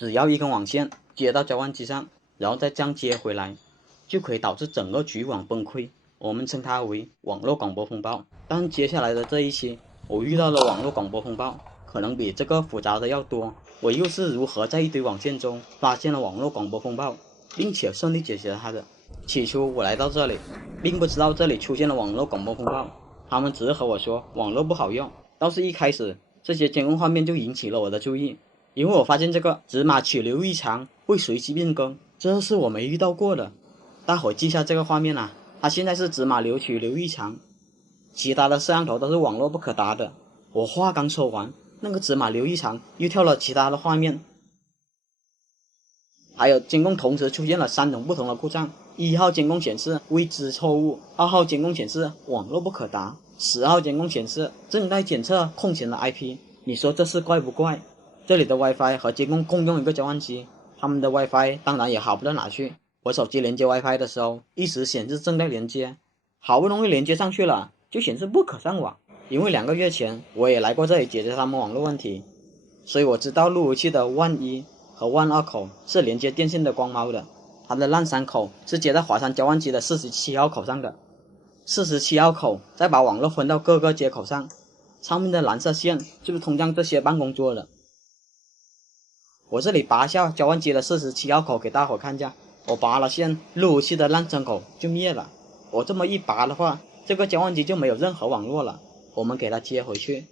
只要一根网线接到交换机上，然后再这样接回来，就可以导致整个局域网崩溃。我们称它为网络广播风暴。但接下来的这一期，我遇到的网络广播风暴可能比这个复杂的要多。我又是如何在一堆网线中发现了网络广播风暴，并且顺利解决了它的？起初我来到这里，并不知道这里出现了网络广播风暴，他们只是和我说网络不好用。倒是一开始这些监控画面就引起了我的注意，因为我发现这个芝麻取流异常会随机变更，这是我没遇到过的。大伙记下这个画面啊，它现在是芝麻取流异常，其他的摄像头都是网络不可达的。我话刚说完，那个芝麻异常又跳了其他的画面，还有监控同时出现了3种不同的故障。1号监控显示未知错误，2号监控显示网络不可达，10号监控显示正在检测空闲的 IP。 你说这是怪不怪？这里的 WiFi 和监控共用一个交换机，他们的 WiFi 当然也好不到哪去。我手机连接 WiFi 的时候一直显示正在连接，好不容易连接上去了，就显示不可上网。因为2个月前我也来过这里解决他们网络问题，所以我知道路由器的WAN 1和WAN 2口是连接电线的光猫的，它的LAN 3口是接在华山交换机的47号口上的，47号口再把网络分到各个接口上，上面的蓝色线就是通向这些办公桌的。我这里拔下交换机的47号口给大伙看一下，我拔了线，路由器的LAN 3口就灭了。我这么一拔的话，这个交换机就没有任何网络了。我们给它接回去。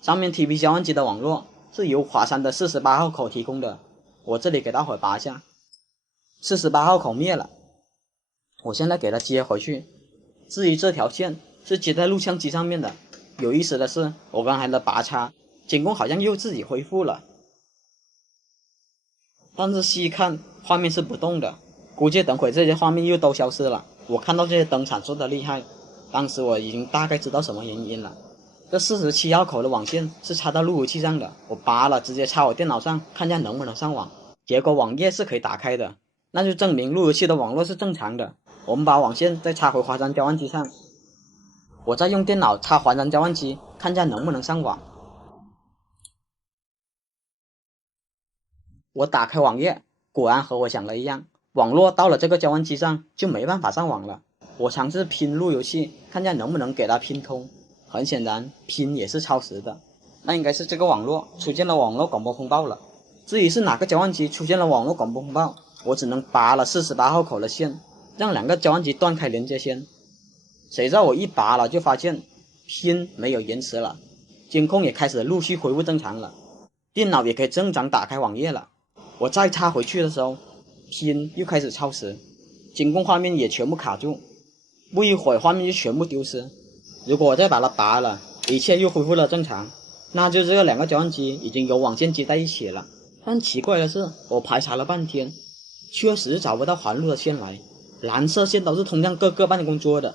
上面 TP 交换机的网络是由华山的48号口提供的，我这里给大伙拔一下，48号口灭了，我现在给它接回去。至于这条线是接在录像机上面的，有意思的是，我刚才的拔插监控好像又自己恢复了，但是细看画面是不动的，估计等会这些画面又都消失了。我看到这些灯闪烁的厉害，当时我已经大概知道什么原因了。这47号口的网线是插到路由器上的，我拔了直接插我电脑上，看一下能不能上网。结果网页是可以打开的，那就证明路由器的网络是正常的。我们把网线再插回华山交换机上，我再用电脑插华山交换机，看一下能不能上网。我打开网页，果然和我想的一样，网络到了这个交换机上就没办法上网了。我尝试拼路由器，看一下能不能给它拼通。很显然拼也是超时的，那应该是这个网络出现了网络广播风暴了。至于是哪个交换机出现了网络广播风暴，我只能拔了48号口的线，让2个交换机断开连接线。谁知道我一拔了就发现拼没有延迟了，监控也开始陆续恢复正常了，电脑也可以正常打开网页了。我再插回去的时候，拼又开始超时，监控画面也全部卡住，不一会儿画面就全部丢失。如果我再把它拔了，一切又恢复了正常，那就这个2个交换机已经有网线接在一起了。但奇怪的是，我排查了半天，确实找不到环路的线来，蓝色线都是通向各个办公桌的，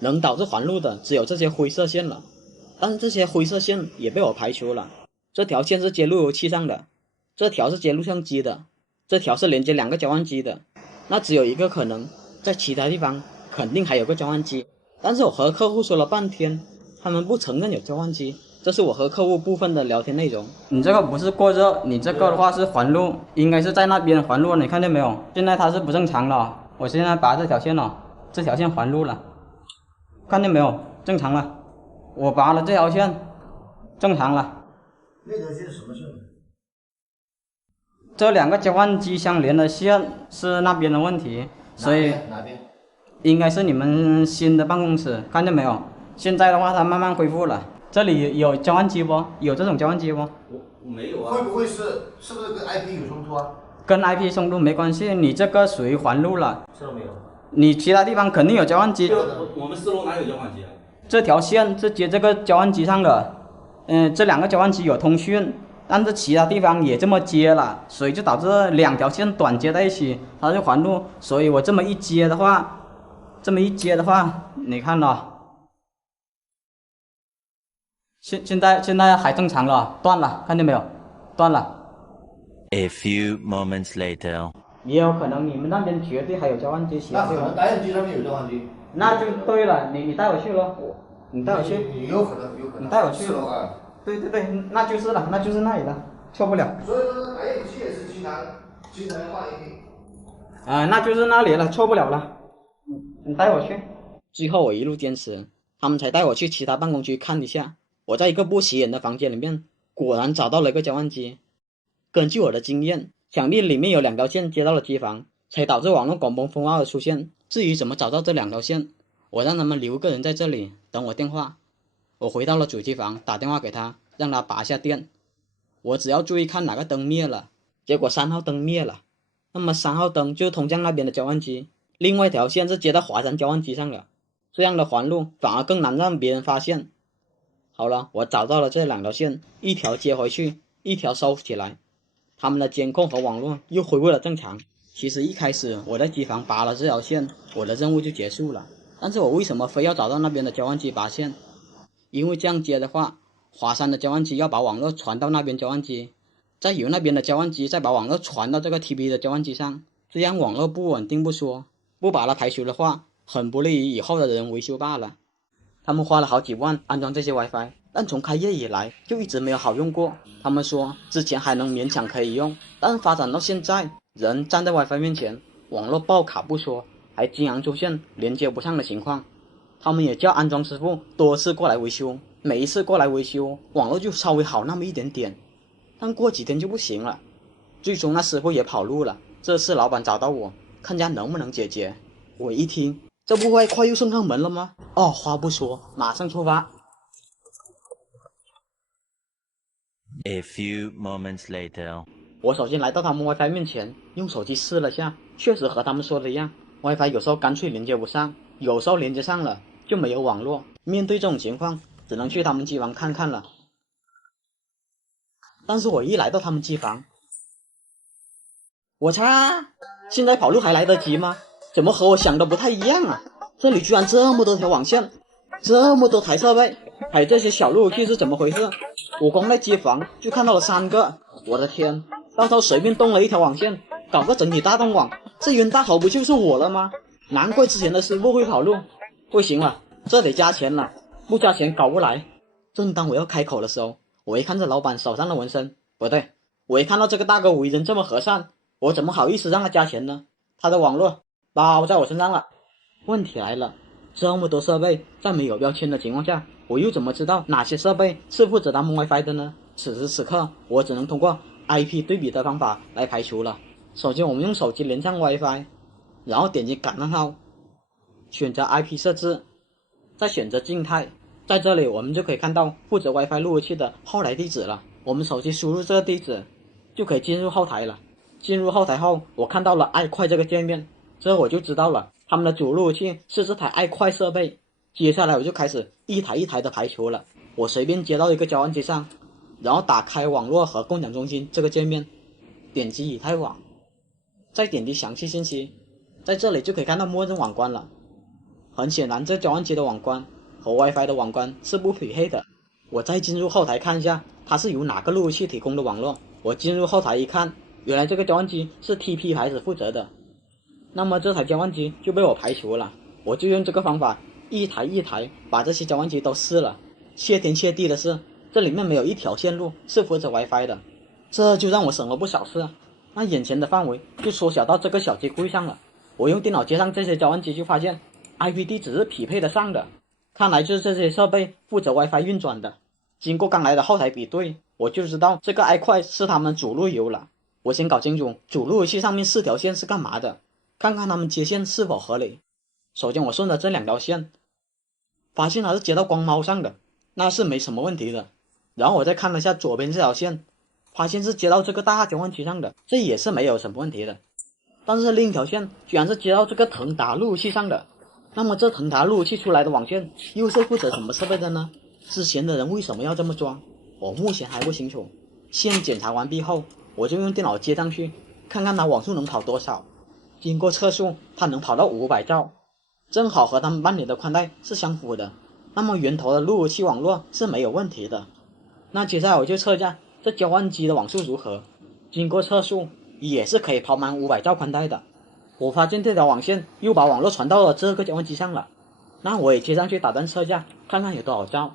能导致环路的只有这些灰色线了。但是这些灰色线也被我排除了，这条线是接路由器上的，这条是接录像机的，这条是连接2个交换机的。那只有一个可能，在其他地方肯定还有个交换机，但是我和客户说了半天，他们不承认有交换机，这是我和客户部分的聊天内容。你这个不是过热，你这个的话是环路，应该是在那边环路，你看见没有？现在它是不正常了，我现在拔这条线了，这条线环路了，看见没有？正常了，我拔了这条线，正常了。那条线是什么线？这2个交换机相连的线是那边的问题，所以哪边？应该是你们新的办公室，看见没有？现在的话它慢慢恢复了。这里有交换机不？有这种交换机不？我没有啊。会不会是不是跟 IP 有冲突啊？跟 IP 冲突没关系，你这个属于环路了。这都没有。你其他地方肯定有交换机。我们4楼哪有交换机啊？这条线是接这个交换机上的，这2个交换机有通讯，但是其他地方也这么接了，所以就导致2条线短接在一起，它就环路。所以我这么一接的话，你看了。现在还正常了，断了，看见没有？断了。A few moments later， 也有可能你们那边绝对还有交换机，那可能打印机上面有交换机。那就对了，你带我去咯，你带我去。你有可能。你带我去。4楼啊。对，那就是了，那就是那里了，错不了。所以说打印机济南换 AP。那就是那里了，错不了了。你带我去。最后我一路坚持，他们才带我去其他办公区看一下。我在一个不起眼的房间里面，果然找到了一个交换机。根据我的经验，想必里面有2条线接到了机房，才导致网络广播风暴的出现。至于怎么找到这2条线，我让他们留个人在这里等我电话。我回到了主机房，打电话给他，让他拔下电。我只要注意看哪个灯灭了，结果3号灯灭了，那么3号灯就是通向那边的交换机，另外一条线是接到华山交换机上的。这样的环路反而更难让别人发现。好了，我找到了这2条线，一条接回去，一条收起来，他们的监控和网络又恢复了正常。其实一开始我在机房拔了这条线，我的任务就结束了。但是我为什么非要找到那边的交换机拔线？因为这样接的话，华山的交换机要把网络传到那边交换机，再由那边的交换机再把网络传到这个 TP 的交换机上，这样网络不稳定不说，不把它排除的话，很不利于以后的人维修罢了。他们花了好几万安装这些 WiFi， 但从开业以来就一直没有好用过。他们说之前还能勉强可以用，但发展到现在，人站在 WiFi 面前，网络爆卡不说，还经常出现连接不上的情况。他们也叫安装师傅多次过来维修，每一次过来维修，网络就稍微好那么一点点，但过几天就不行了。最终那师傅也跑路了。这次老板找到我，看家能不能解决。我一听，这不外快又送上门了吗？话不说，马上出发。A few moments later. 我首先来到他们 WiFi 面前，用手机试了下，确实和他们说的一样， WiFi 有时候干脆连接不上，有时候连接上了就没有网络。面对这种情况，只能去他们机房看看了。但是我一来到他们机房，我擦，现在跑路还来得及吗？怎么和我想的不太一样啊？这里居然这么多条网线，这么多台设备，还有这些小路由器是怎么回事？我光在机房就看到了3个，我的天，到时候随便动了一条网线，搞个整体大动网，这冤大头不就是我了吗？难怪之前的师傅会跑路。不行了，这得加钱了，不加钱搞不来。正当我要开口的时候，我一看这老板手上的纹身，不对，我一看到这个大哥为人这么和善，我怎么好意思让他加钱呢？他的网络包在我身上了。问题来了，这么多设备在没有标签的情况下，我又怎么知道哪些设备是负责他们 WiFi 的呢？此时此刻，我只能通过 IP 对比的方法来排除了。首先我们用手机连上 WiFi， 然后点击感叹号，选择 IP 设置，再选择静态。在这里我们就可以看到负责 WiFi 路由器的后台地址了。我们手机输入这个地址就可以进入后台了。进入后台后，我看到了爱快这个界面，这我就知道了他们的主路由器是这台爱快设备。接下来我就开始一台一台的排除了。我随便接到一个交换机上，然后打开网络和共享中心这个界面，点击以太网，再点击详细信息，在这里就可以看到默认网关了。很显然这交换机的网关和 WiFi 的网关是不匹配的。我再进入后台看一下它是由哪个路由器提供的网络。我进入后台一看，原来这个交换机是 TP 牌子负责的，那么这台交换机就被我排除了。我就用这个方法一台一台把这些交换机都试了。谢天谢地的是，这里面没有一条线路是负责 WiFi 的，这就让我省了不少事。那眼前的范围就缩小到这个小机柜上了。我用电脑接上这些交换机，就发现 IP 地址是匹配得上的，看来就是这些设备负责 WiFi 运转的。经过刚才的后台比对，我就知道这个 iQuie 是他们主路由了。我先搞清楚主路由器上面4条线是干嘛的，看看他们接线是否合理。首先我顺着这2条线，发现它是接到光猫上的，那是没什么问题的。然后我再看了下左边这条线，发现是接到这个大交换机上的，这也是没有什么问题的。但是另一条线居然是接到这个腾达路由器上的，那么这腾达路由器出来的网线又是负责什么设备的呢？之前的人为什么要这么装？我目前还不清楚。线检查完毕后，我就用电脑接上去，看看它网速能跑多少。经过测速，它能跑到500兆，正好和他们班里的宽带是相符的，那么源头的路由器网络是没有问题的。那接下来我就测一下这交换机的网速如何。经过测速，也是可以跑满500兆宽带的。我发现这条网线又把网络传到了这个交换机上了，那我也接上去打算测一下，看看有多少兆。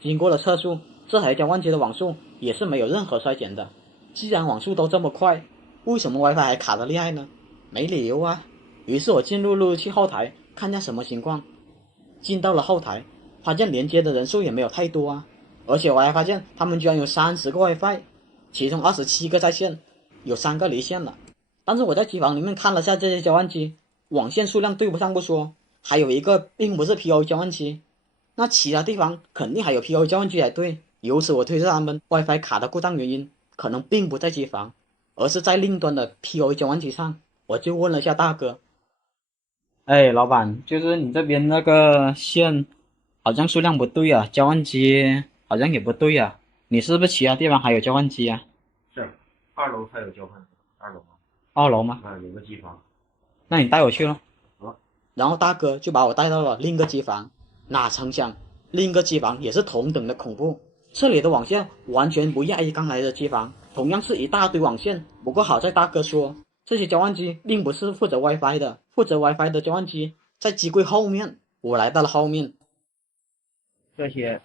经过了测速，这台交换机的网速也是没有任何衰减的。既然网速都这么快，为什么 WiFi 还卡得厉害呢？没理由啊。于是我进入路由器后台看下什么情况。进到了后台，发现连接的人数也没有太多啊，而且我还发现他们居然有30个 WiFi， 其中27个在线，有3个离线了。但是我在机房里面看了下这些交换机，网线数量对不上不说，还有一个并不是 PoE 交换机，那其他地方肯定还有 PoE 交换机才对。由此我推测他们 WiFi 卡的故障原因可能并不在机房，而是在另端的 PoE 交换机上。我就问了下大哥，哎，老板，就是你这边那个线好像数量不对啊，交换机好像也不对啊，你是不是其他地方还有交换机啊？是，2楼还有交换，2楼吗？有个机房。那你带我去了。好。然后大哥就把我带到了另一个机房，哪成想另一个机房也是同等的恐怖，这里的网线完全不亚于刚来的机房，同样是一大堆网线。不过好在大哥说这些交换机并不是负责 WiFi 的，负责 WiFi 的交换机在机柜后面。我来到了后面，这些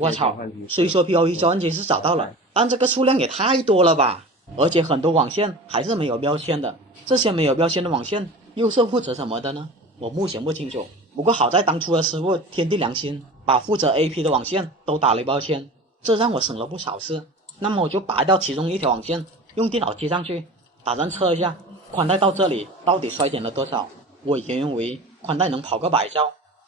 我操，虽说 PoE 交换机是找到了，但这个数量也太多了吧，而且很多网线还是没有标签的，这些没有标签的网线又是负责什么的呢？我目前不清楚。不过好在当初的师傅天地良心，把负责 AP 的网线都打了标签，这让我省了不少事。那么我就拔掉其中一条网线，用电脑接上去，打算测一下宽带到这里到底衰减了多少。我原认为宽带能跑个100兆，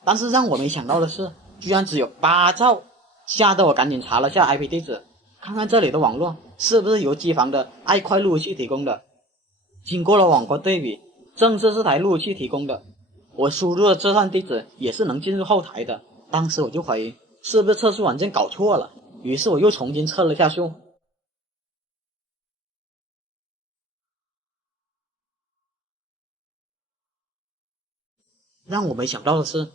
但是让我没想到的是居然只有8兆，吓得我赶紧查了下 IP 地址，看看这里的网络是不是由机房的爱快路由器提供的。经过了网关对比，正是这台路由器提供的。我输入的这段地址也是能进入后台的，当时我就怀疑是不是测速软件搞错了，于是我又重新测了下速。让我没想到的是，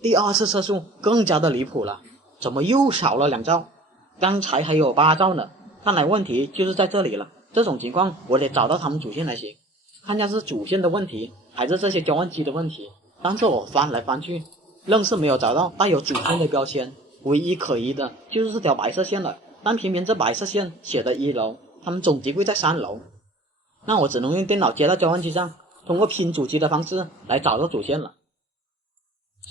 第2次测速更加的离谱了，怎么又少了2兆？刚才还有8兆呢，看来问题就是在这里了。这种情况我得找到他们主线才行，看下是主线的问题还是这些交换机的问题。但是我翻来翻去，愣是没有找到带有主线的标签，唯一可疑的就是这条白色线了。但偏偏这白色线写的1楼，他们总机柜在3楼，那我只能用电脑接到交换机上，通过拼主机的方式来找到主线了。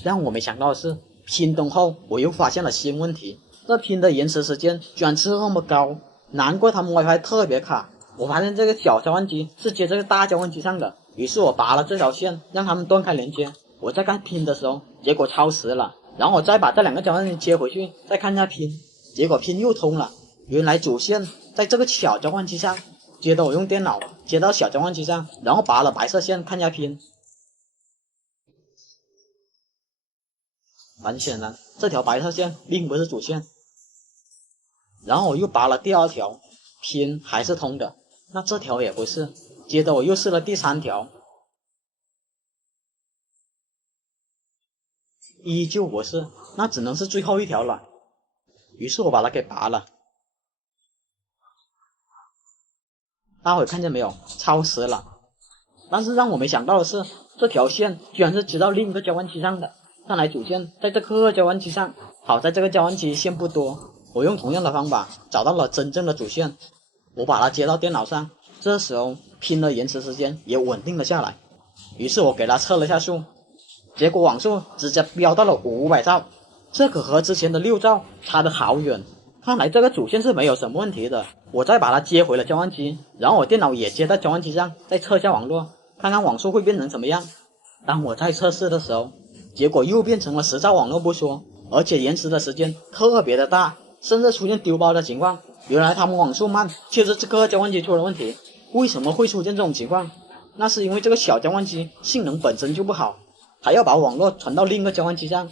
让我没想到的是，拼通后我又发现了新问题，这拼的延迟时间居然这么高，难怪他们 WiFi 特别卡。我发现这个小交换机是接这个大交换机上的，于是我拔了这条线，让他们断开连接。我在看拼的时候，结果超时了，然后我再把这2个交换机接回去，再看一下拼，结果拼又通了。原来主线在这个小交换机上，接着我用电脑接到小交换机上，然后拔了白色线看一下拼。很显然，这条白色线并不是主线。然后我又拔了第2条，拼还是通的，那这条也不是。接着我又试了第3条，依旧不是，那只能是最后一条了。于是我把它给拔了。大伙看见没有？超时了。但是让我没想到的是，这条线居然是接到另一个交换机上的。看来主线在这个交换机上，好在这个交换机线不多，我用同样的方法找到了真正的主线，我把它接到电脑上。这时候拼的延迟时间也稳定了下来，于是我给它测了下速，结果网速直接飙到了500兆，这可和之前的6兆差得好远。看来这个主线是没有什么问题的。我再把它接回了交换机，然后我电脑也接到交换机上，再测下网络，看看网速会变成什么样。当我在测试的时候，结果又变成了10兆网络不说，而且延迟的时间特别的大，甚至出现丢包的情况。原来他们网速慢就是这个交换机出了问题。为什么会出现这种情况？那是因为这个小交换机性能本身就不好，还要把网络传到另一个交换机上，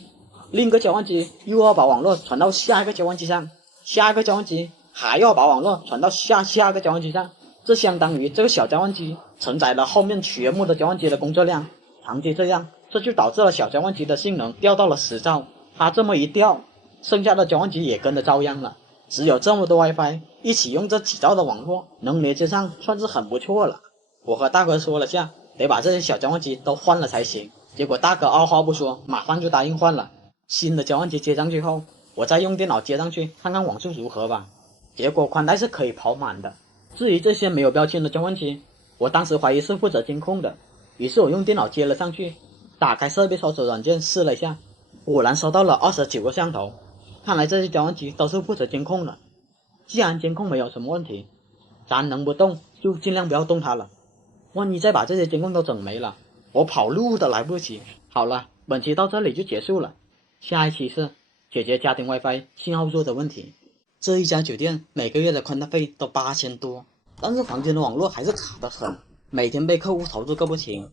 另一个交换机又要把网络传到下一个交换机上，下一个交换机还要把网络传到下一个交换机上，这相当于这个小交换机承载了后面全部的交换机的工作量。长期这样，这就导致了小交换机的性能掉到了10兆。它这么一掉，剩下的交换机也跟着遭殃了。只有这么多 WiFi 一起用这几兆的网络能连接上，算是很不错了。我和大哥说了下，得把这些小交换机都换了才行。结果大哥二话不说，马上就答应换了。新的交换机接上去后，我再用电脑接上去看看网速如何吧。结果宽带是可以跑满的，至于这些没有标签的交换机，我当时怀疑是负责监控的，于是我用电脑接了上去，打开设备操作软件试了一下，果然收到了29个摄像头。看来这些交换机都是负责监控的。既然监控没有什么问题，咱能不动就尽量不要动它了。万一再把这些监控都整没了，我跑路都来不及。好了，本期到这里就结束了。下一期是解决家庭 WiFi 信号弱的问题。这一家酒店每个月的宽带费都8000多，但是房间的网络还是卡得很，每天被客户投诉个不停。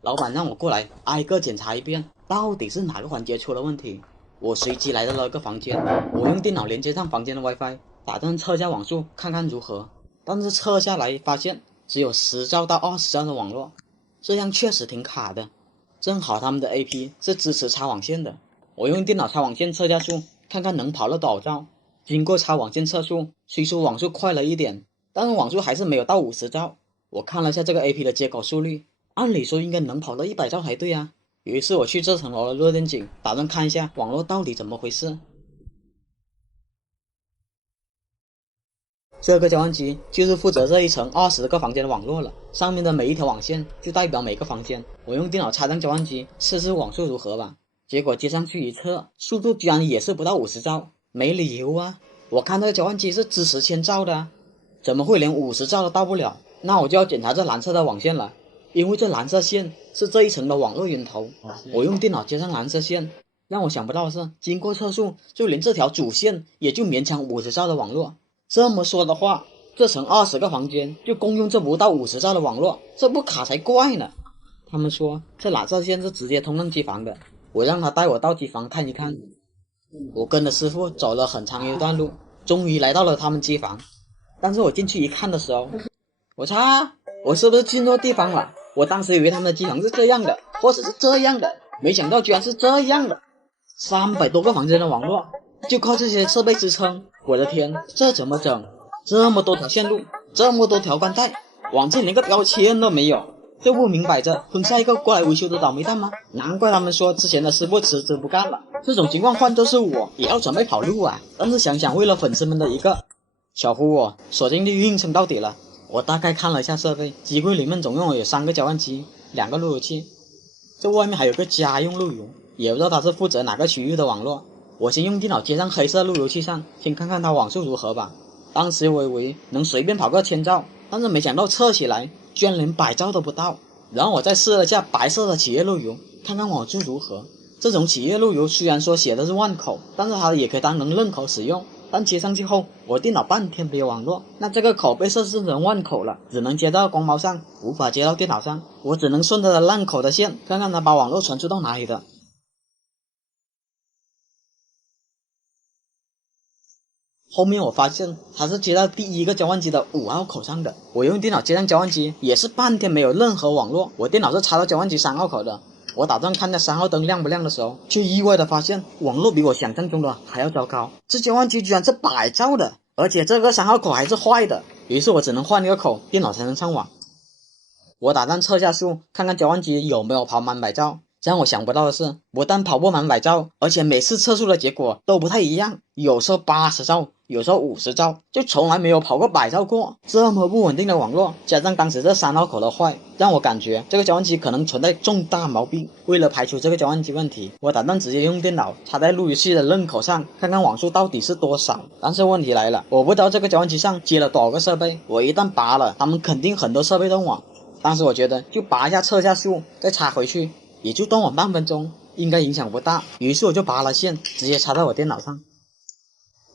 老板让我过来挨个检查一遍，到底是哪个环节出了问题。我随机来到了一个房间，我用电脑连接上房间的 WiFi， 打算测下网速看看如何。但是测下来发现只有10兆到20兆的网络，这样确实挺卡的。正好他们的 AP 是支持插网线的，我用电脑插网线测下速，看看能跑了多少兆。经过插网线测速，虽说网速快了一点，但是网速还是没有到50兆。我看了下这个 AP 的接口速率，按理说应该能跑到100兆才对啊。于是我去这层楼的热电井，打算看一下网络到底怎么回事。这个交换机就是负责这一层20个房间的网络了，上面的每一条网线就代表每个房间。我用电脑插上交换机试试网速如何吧，结果接上去一测，速度居然也是不到50兆，没理由啊！我看这个交换机是支持1000兆的啊，怎么会连50兆都到不了？那我就要检查这蓝色的网线了，因为这蓝色线是这一层的网络源头。我用电脑接上蓝色线，让我想不到的是，经过测速，就连这条主线也就勉强50兆的网络。这么说的话，这层20个房间就共用这不到50兆的网络，这不卡才怪呢。他们说这蓝色线是直接通向机房的，我让他带我到机房看一看。我跟着师傅走了很长一段路，终于来到了他们机房。但是我进去一看的时候，我操，我是不是进错地方了？我当时以为他们的机房是这样的，或者是这样的，没想到居然是这样的。300多个房间的网络，就靠这些设备支撑。我的天，这怎么整？这么多条线路，这么多条宽带，网线连个标签都没有，这不明摆着坑下一个过来维修的倒霉蛋吗？难怪他们说之前的师傅辞职不干了。这种情况换作是我，也要准备跑路啊！但是想想为了粉丝们的一个小呼我，索性就硬撑到底了。我大概看了一下设备，机柜里面总共有3个交换机，2个路由器，这外面还有个家用路由，也不知道它是负责哪个区域的网络。我先用电脑接上黑色路由器上，先看看它网速如何吧。当时我以为能随便跑个1000兆，但是没想到测起来居然连100兆都不到。然后我再试了下白色的企业路由，看看网速如何。这种企业路由虽然说写的是万口，但是它也可以当成认口使用。但接上去后，我电脑半天没有网络，那这个口被设置成万口了，只能接到光猫上，无法接到电脑上。我只能顺着它烂口的线，看看它把网络传输到哪里的。后面我发现它是接到第1个交换机的5号口上的。我用电脑接上交换机，也是半天没有任何网络。我电脑是插到交换机3号口的。我打算看下3号灯亮不亮的时候，却意外的发现网络比我想象中的还要糟糕。这交换机居然是100兆的，而且这个3号口还是坏的。于是我只能换一个口，电脑才能上网。我打算测下速，看看交换机有没有跑满100兆。让我想不到的是，不但跑不满100兆，而且每次测速的结果都不太一样，有时候80兆，有时候50兆，就从来没有跑过100兆过。这么不稳定的网络，加上当时这3号口的坏，让我感觉这个交换机可能存在重大毛病。为了排除这个交换机问题，我打算直接用电脑插在路由器的认口上，看看网速到底是多少。但是问题来了，我不知道这个交换机上接了多少个设备，我一旦拔了，他们肯定很多设备断网。当时我觉得就拔一下测下速，再插回去，也就断网半分钟，应该影响不大。于是我就拔了线，直接插在我电脑上。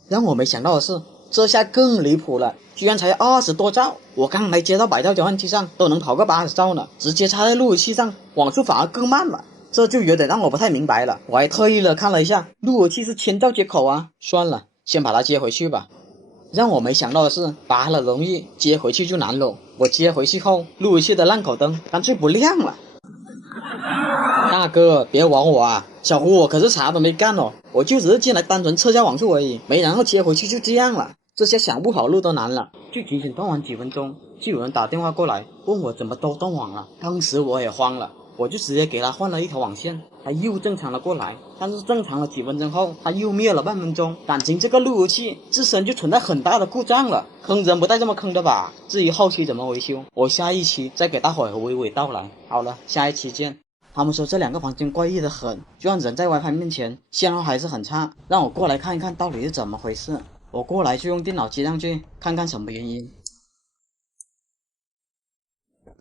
让我没想到的是，这下更离谱了，居然才20多兆。我刚才接到100兆交换机上都能跑个80兆呢，直接插在路由器上，网速反而更慢了。这就有点让我不太明白了。我还特意的看了一下，路由器是1000兆接口啊。算了，先把它接回去吧。让我没想到的是，拔了容易，接回去就难了。我接回去后，路由器的烂口灯干脆不亮了。大哥，别玩我啊！小胡，我可是啥都没干哦，我就只是进来单纯测下网速而已，没然后接回去就这样了。这下想不跑路都难了。就仅断网几分钟，就有人打电话过来问我怎么都断网了。当时我也慌了，我就直接给他换了一条网线，他又正常了过来。但是正常了几分钟后，他又灭了半分钟，感情这个路由器自身就存在很大的故障了，坑人不带这么坑的吧？至于后期怎么维修，我下一期再给大伙娓娓道来。好了，下一期见。他们说这2个房间怪异的很，就算人在 WiFi 面前，信号还是很差，让我过来看一看到底是怎么回事。我过来就用电脑接上去，看看什么原因。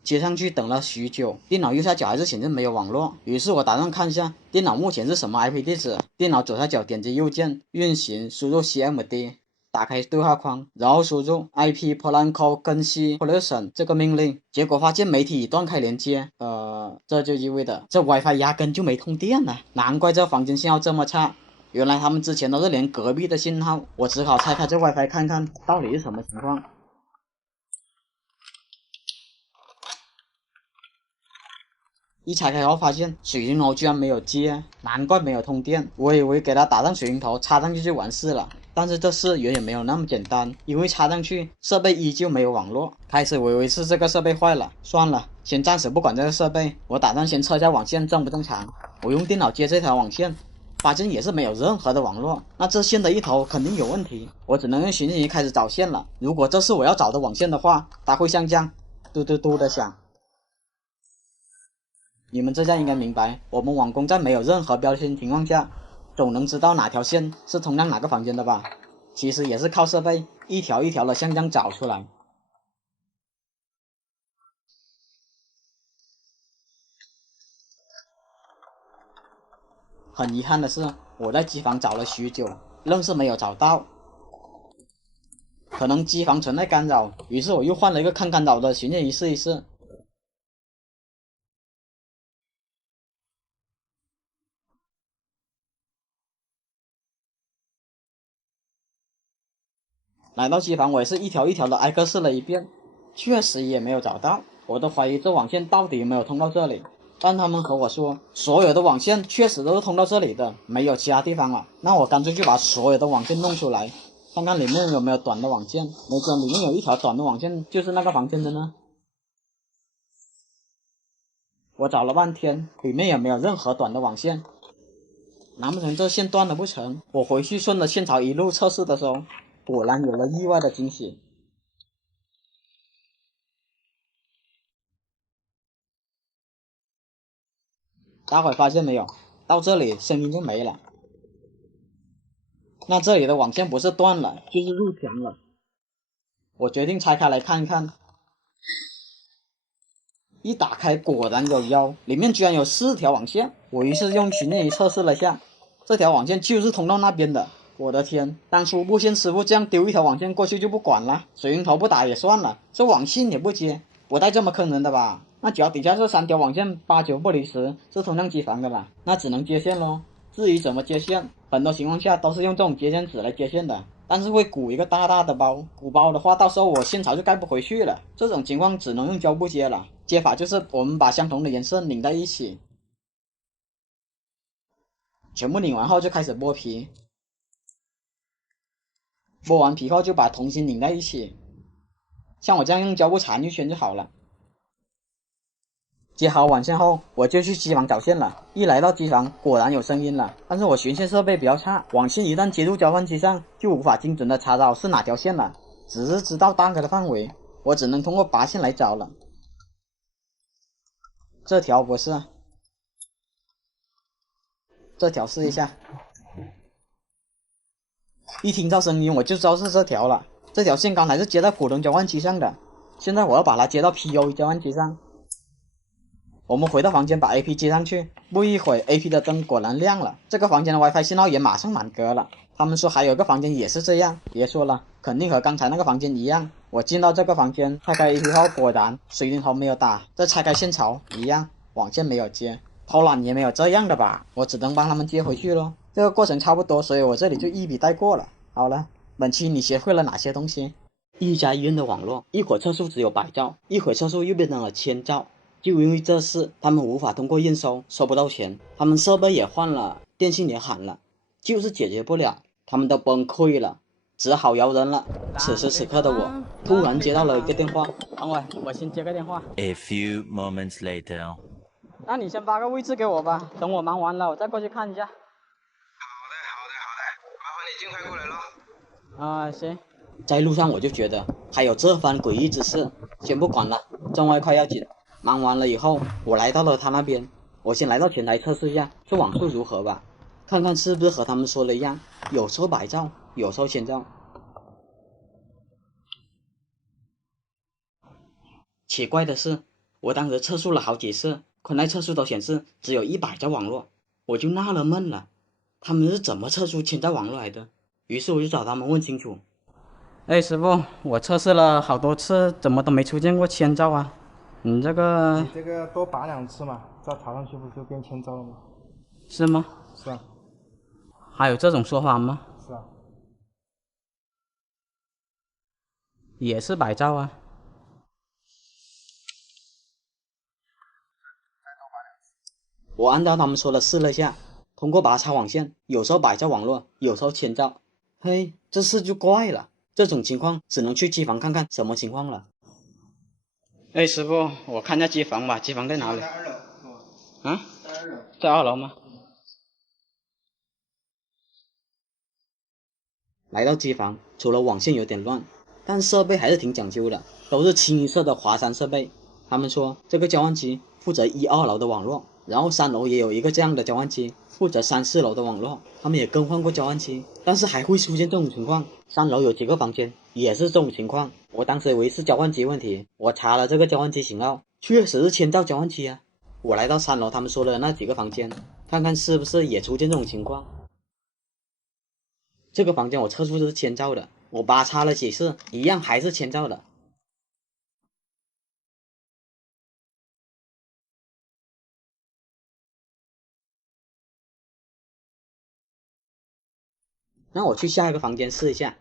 接上去等了许久，电脑右下角还是显示没有网络，于是我打算看一下电脑目前是什么 IP 地址。电脑左下角点击右键运行，输入 cmd， 打开对话框，然后输入 IP Polanco 更新 Pollution 这个命令，结果发现媒体已断开连接，这就意味着这 WiFi 压根就没通电了，难怪这房间信号这么差。原来他们之前都是连隔壁的信号，我只好拆开这 WiFi 看看到底是什么情况。一拆开后发现水龙头居然没有接，难怪没有通电。我以为给它打上水龙头插上去就完事了，但是这事远远没有那么简单，因为插上去设备依旧没有网络。开始我以为是这个设备坏了，算了，先暂时不管这个设备，我打算先测一下网线正不正常。我用电脑接这条网线，发现也是没有任何的网络，那这线的一头肯定有问题，我只能用寻迹仪开始找线了。如果这是我要找的网线的话，它会像这样嘟嘟嘟的响。你们这下应该明白，我们网工在没有任何标签情况下，总能知道哪条线是通向哪个房间的吧？其实也是靠设备一条一条的像这样找出来。很遗憾的是，我在机房找了许久，愣是没有找到。可能机房存在干扰，于是我又换了一个抗干扰的寻迹仪试一试。来到机房，我也是一条一条的挨个试了一遍，确实也没有找到。我都怀疑这网线到底有没有通到这里，但他们和我说，所有的网线确实都是通到这里的，没有其他地方了。那我干脆就把所有的网线弄出来，看看里面有没有短的网线，没准里面有一条短的网线就是那个房间的呢。我找了半天，里面也没有任何短的网线，难不成这线断了不成？我回去顺着线槽一路测试的时候，果然有了意外的惊喜。大伙发现没有？到这里声音就没了。那这里的网线不是断了，就是入墙了。我决定拆开来看一看。一打开果然有妖，里面居然有4条网线。我于是用寻迹仪测试了下，这条网线就是通到那边的。我的天，当初布线师傅这样丢一条网线过去就不管了，水龙头不打也算了，这网线也不接，不带这么坑人的吧？那脚底下这3条网线8、9不离10是通向机房的啦，那只能接线咯。至于怎么接线，很多情况下都是用这种接线纸来接线的，但是会鼓一个大大的包，鼓包的话到时候我线槽就盖不回去了，这种情况只能用胶布接了。接法就是我们把相同的颜色拧在一起，全部拧完后就开始剥皮，剥完皮后就把铜芯拧在一起，像我这样用胶布缠一圈就好了。接好网线后，我就去机房找线了。一来到机房，果然有声音了，但是我寻线设备比较差，网线一旦接入交换机上，就无法精准的查找是哪条线了，只是知道大概的范围，我只能通过拔线来找了。这条不是，这条试一下。一听到声音我就知道是这条了，这条线刚才是接在普通交换机上的，现在我要把它接到 PoE 交换机上。我们回到房间把 AP 接上去，不一会 AP 的灯果然亮了，这个房间的 WiFi 信号也马上满格了。他们说还有一个房间也是这样，别说了，肯定和刚才那个房间一样。我进到这个房间，拆开 AP 后，果然水龙头没有打，再拆开线槽一样，网线没有接。偷懒也没有这样的吧，我只能帮他们接回去咯。这个过程差不多，所以我这里就一笔带过了。好了，本期你学会了哪些东西？一家医院的网络，一会儿测速只有100兆，一会儿测速又变成了1000兆。就因为这事，他们无法通过验收，收不到钱。他们设备也换了，电信也喊了，就是解决不了，他们都崩溃了，只好摇人了。此时此刻的我，突然接到了一个电话。等会，我先接个电话。A few moments later. 那你先发个位置给我吧，等我忙完了我再过去看一下。好的，麻烦你尽快过来咯。啊，行。在路上我就觉得还有这番诡异之事，先不管了，挣外快要紧。忙完了以后，我来到了他那边，我先来到前台测试一下这网速如何吧，看看是不是和他们说的一样，有时候100兆，有时候1000兆。奇怪的是，我当时测速了好几次，宽带测速都显示只有100兆网络，我就纳了闷了，他们是怎么测出1000兆网络来的？于是我就找他们问清楚。哎，师傅，我测试了好多次，怎么都没出现过1000兆啊？你这个多拔2次嘛，再插上去不就变1000兆了吗？是吗？是啊。还有这种说法吗？是啊。也是100兆啊。我按照他们说的试了一下，通过拔插网线，有时候100兆网络，有时候1000兆。嘿，这事就怪了，这种情况只能去机房看看什么情况了。哎，师傅，我看一下机房吧，机房在哪里？在2楼。啊？在2楼。在2楼吗？来到机房，除了网线有点乱，但设备还是挺讲究的，都是清一色的华山设备。他们说这个交换机负责1、2楼的网络，然后3楼也有一个这样的交换机，负责3、4楼的网络。他们也更换过交换机，但是还会出现这种情况。3楼有几个房间也是这种情况。我当时以为是交换机问题，我查了这个交换机型号，确实是1000兆交换机啊。我来到3楼他们说的那几个房间，看看是不是也出现这种情况。这个房间我测速是1000兆的，我拔插了几次，一样还是1000兆的。那我去下一个房间试一下。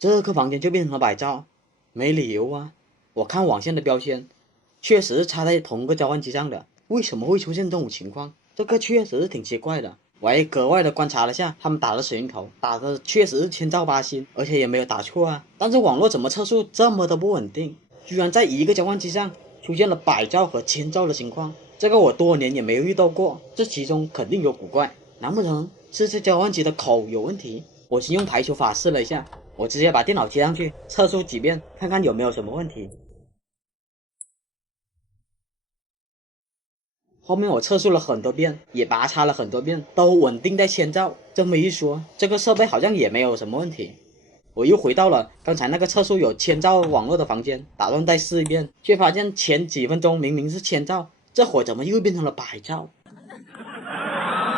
这个房间就变成了100兆，没理由啊！我看网线的标签，确实是插在同个交换机上的，为什么会出现这种情况？这个确实是挺奇怪的。我还格外的观察了下，他们打的水晶头，打的确实是1000兆8星，而且也没有打错啊。但是网络怎么测速这么的不稳定？居然在一个交换机上出现了100兆和1000兆的情况，这个我多年也没有遇到过，这其中肯定有古怪，难不成是这交换机的口有问题？我先用排除法试了一下，我直接把电脑接上去测速几遍，看看有没有什么问题。后面我测速了很多遍，也拔插了很多遍，都稳定在1000兆。这么一说，这个设备好像也没有什么问题。我又回到了刚才那个测速有1000兆网络的房间，打算再试一遍，却发现前几分钟明明是1000兆，这会儿怎么又变成了100兆？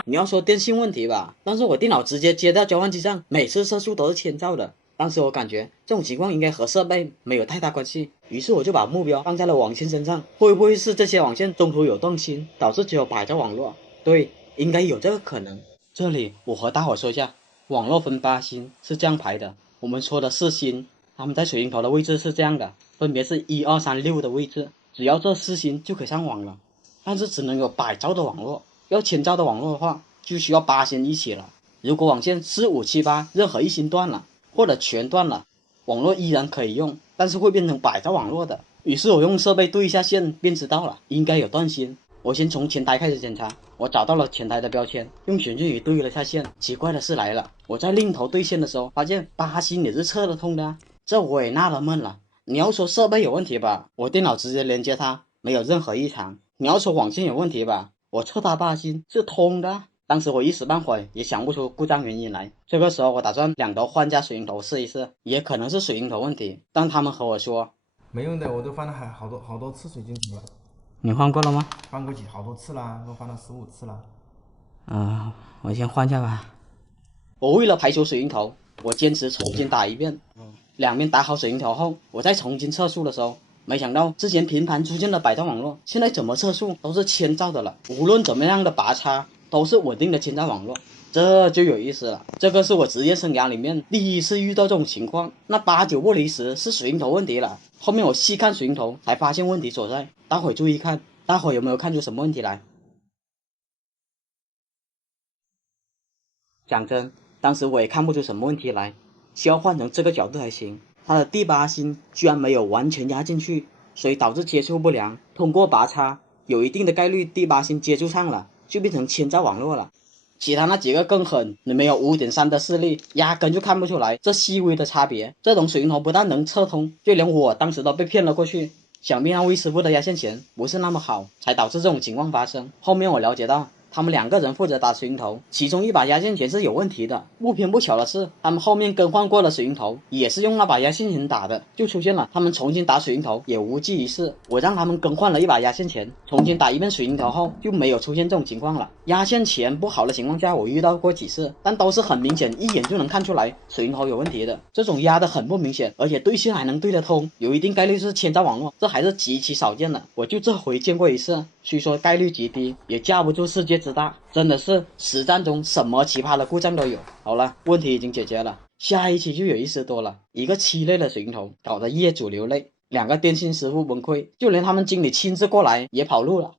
你要说电信问题吧，但是我电脑直接接到交换机上，每次测速都是1000兆的。当时我感觉这种情况应该和设备没有太大关系，于是我就把目标放在了网线身上，会不会是这些网线中途有断芯，导致只有100兆网络？对，应该有这个可能。这里我和大伙说一下，网络分8星是这样排的，我们说的4星，他们在水晶头的位置是这样的，分别是1、2、3、6的位置，只要这4星就可以上网了，但是只能有100兆的网络，要1000兆的网络的话，就需要8星一起了。如果网线4、5、7、8任何一星断了，或者全断了，网络依然可以用，但是会变成100兆网络的。于是我用设备对一下线，便知道了，应该有断芯。我先从前台开始检查，我找到了前台的标签，用选距仪对了下线。奇怪的事来了，我在另一头对线的时候，发现8星也是测得通的啊，这我也纳了闷了。你要说设备有问题吧，我电脑直接连接它，没有任何异常。你要说网线有问题吧，我测它8星是通的。当时我一时半会也想不出故障原因来，这个时候我打算2头换家水晶头试一试，也可能是水晶头问题，但他们和我说没用的，我都换了好多次水晶头了。你换过了吗？换过好多次啦，都换了15次了。我先换下吧。我为了排除水晶头，我坚持重新打一遍。2边打好水晶头后，我再重新测速的时候，没想到之前频繁出现的100兆网络，现在怎么测速都是1000兆的了。无论怎么样的拔插，都是稳定的1000兆网络。这就有意思了，这个是我职业生涯里面第一次遇到这种情况，那8、9不离10是水龙头问题了。后面我细看水龙头才发现问题所在，大伙注意看，大伙有没有看出什么问题来？讲真，当时我也看不出什么问题来，消换成这个角度还行，它的第8芯居然没有完全压进去，所以导致接触不良，通过拔插有一定的概率第8芯接触上了，就变成千兆网络了。其他那几个更狠，你没有 5.3 的视力，压根就看不出来这细微的差别。这种水龙头不但能测通，就连我当时都被骗了过去。想必那魏师傅的压线钳不是那么好，才导致这种情况发生。后面我了解到，他们2个人负责打水龙头，其中一把压线钳是有问题的。不偏不巧的是，他们后面更换过了水龙头，也是用那把压线钳打的，就出现了他们重新打水龙头也无济于事。我让他们更换了一把压线钳，重新打一遍水龙头后，就没有出现这种情况了。压线钳不好的情况下，我遇到过几次，但都是很明显，一眼就能看出来水龙头有问题的。这种压的很不明显，而且对线还能对得通，有一定概率是千兆网络，这还是极其少见的。我就这回见过一次，虽说概率极低，也架不住世界之大，真的是实战中什么奇葩的故障都有。好了，问题已经解决了，下一期就有意思多了。一个7类的水龙头搞得业主流泪，2个电信师傅崩溃，就连他们经理亲自过来也跑路了。